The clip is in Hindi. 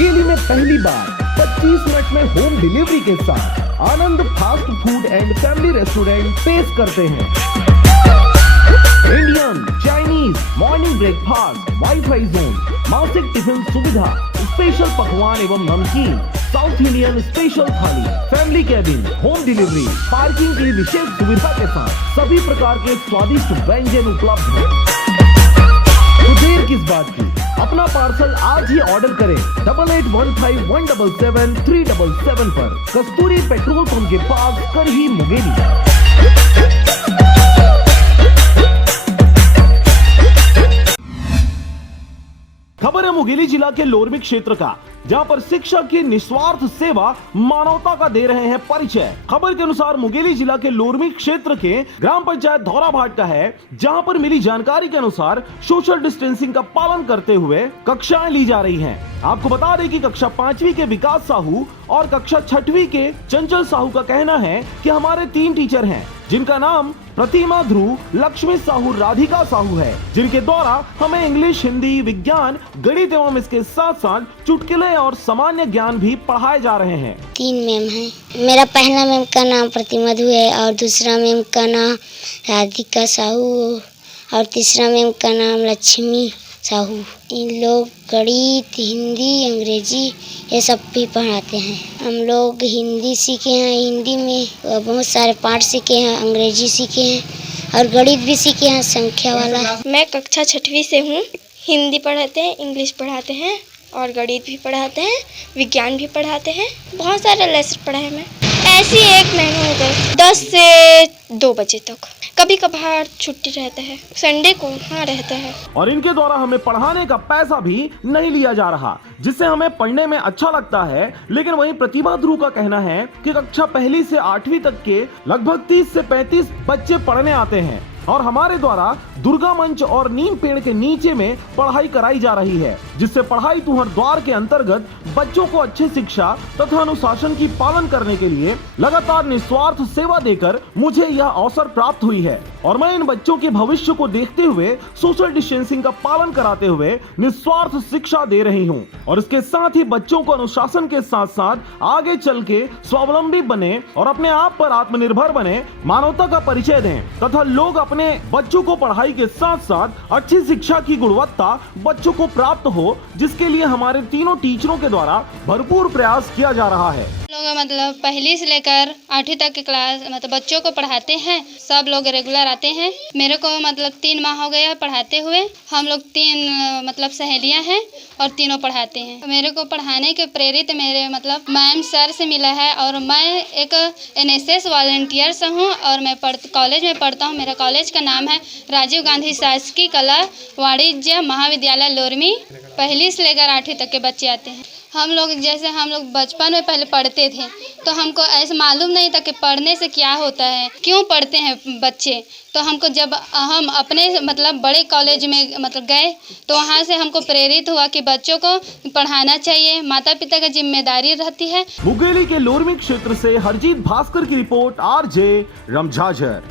मुंगेली में पहली बार 25 मिनट में होम डिलीवरी के साथ Anand fast food and family restaurant पेश करते हैं। Indian, Chinese, morning breakfast, wifi zone, मासिक टिफिन सुविधा, स्पेशल पकवान एवं नमकीन, South Indian special thali, family cabin, home delivery, parking की विशेष सुविधा के साथ सभी प्रकार के स्वादिष्ट व्यंजन उपलब्ध हैं। तो देर किस बात की, अपना पार्सल आज ही ऑर्डर करें 8815177377 पर, कस्तूरी पेट्रोल पंप के पास, करही, मुंगेली। खबर है मुंगेली जिला के लोरमी क्षेत्र का, जहां पर शिक्षा की निस्वार्थ सेवा मानवता का दे रहे हैं परिचय। खबर के अनुसार मुंगेली जिला के लोरमी क्षेत्र के ग्राम पंचायत धौराभाट का है, जहां पर मिली जानकारी के अनुसार सोशल डिस्टेंसिंग का पालन करते हुए कक्षाएं ली जा रही हैं। आपको बता दें कि कक्षा 5वीं के विकास साहू और कक्षा 6वीं के चंचल साहू का कहना है कि हमारे 3 टीचर हैं, जिनका नाम प्रतिमा ध्रुव, लक्ष्मी साहू, राधिका साहू है, जिनके द्वारा हमें इंग्लिश, हिंदी, विज्ञान, गणित एवं इसके साथ साथ चुटकुले और सामान्य ज्ञान भी पढ़ाए जा रहे हैं। 3 मैम हैं। मेरा पहला मैम का नाम प्रतिमा ध्रुव है और दूसरा मैम का नाम राधिका साहू और तीसरा मैम का नाम लक्ष्मी साहू। इन लोग गणित, हिंदी, अंग्रेजी ये सब भी पढ़ाते हैं। हम लोग हिंदी सीखे हैं, हिंदी में बहुत सारे पाठ सीखे हैं, अंग्रेजी सीखे हैं और गणित भी सीखे हैं, संख्या वाला। मैं कक्षा 6वीं से हूँ। हिंदी पढ़ाते हैं, इंग्लिश पढ़ाते हैं और गणित भी पढ़ाते हैं, विज्ञान भी पढ़ाते हैं। बहुत सारे लेसन पढ़े हैं। मैं ऐसी 1 महीने हो गए, 10 से 2 बजे तक। कभी कभार छुट्टी रहता है, संडे को हाँ रहता है। और इनके द्वारा हमें पढ़ाने का पैसा भी नहीं लिया जा रहा, जिससे हमें पढ़ने में अच्छा लगता है। लेकिन वहीं प्रतिभा ध्रुव का कहना है कि कक्षा 1 से 8वीं तक के लगभग 30 से 35 बच्चे पढ़ने आते हैं और हमारे द्वारा दुर्गा मंच और नीम पेड़ के नीचे में पढ़ाई कराई जा रही है, जिससे पढ़ाई तुहर द्वार के अंतर्गत बच्चों को अच्छी शिक्षा तथा अनुशासन की पालन करने के लिए लगातार निस्वार्थ सेवा देकर मुझे यह अवसर प्राप्त हुई है। और मैं इन बच्चों के भविष्य को देखते हुए सोशल डिस्टेंसिंग का पालन कराते हुए निस्वार्थ शिक्षा दे रही हूँ और इसके साथ ही बच्चों को अनुशासन के साथ साथ आगे चल के स्वावलंबी बने और अपने आप पर आत्मनिर्भर बने, मानवता का परिचय दें तथा लोग अपने बच्चों को पढ़ाई के साथ साथ अच्छी शिक्षा की गुणवत्ता बच्चों को प्राप्त हो, जिसके लिए हमारे तीनों टीचरों के द्वारा भरपूर प्रयास किया जा रहा है। लोग मतलब 1 से लेकर 8वीं तक के क्लास मतलब बच्चों को पढ़ाते हैं। सब लोग रेगुलर आते हैं। मेरे को मतलब 3 माह हो गया पढ़ाते हुए। हम लोग 3 मतलब सहेलियां हैं और तीनों पढ़ाते हैं। मेरे को पढ़ाने के प्रेरित मेरे मतलब मैम सर से मिला है और मैं एक NSS वॉलंटियर से हूँ और मैं कॉलेज में पढ़ता हूँ। मेरा कॉलेज का नाम है राजीव गांधी शासकीय कला वाणिज्य महाविद्यालय लोरमी। 1 से लेकर 8वीं तक के बच्चे आते हैं। हम लोग बचपन में पहले पढ़ते थे तो हमको ऐसा मालूम नहीं था कि पढ़ने से क्या होता है, क्यों पढ़ते हैं बच्चे। तो हमको जब हम अपने मतलब बड़े कॉलेज में मतलब गए तो वहाँ से हमको प्रेरित हुआ कि बच्चों को पढ़ाना चाहिए, माता पिता की जिम्मेदारी रहती है। मुंगेली के लोरमी क्षेत्र से हरजीत भास्कर की रिपोर्ट, RJ रमझाझर।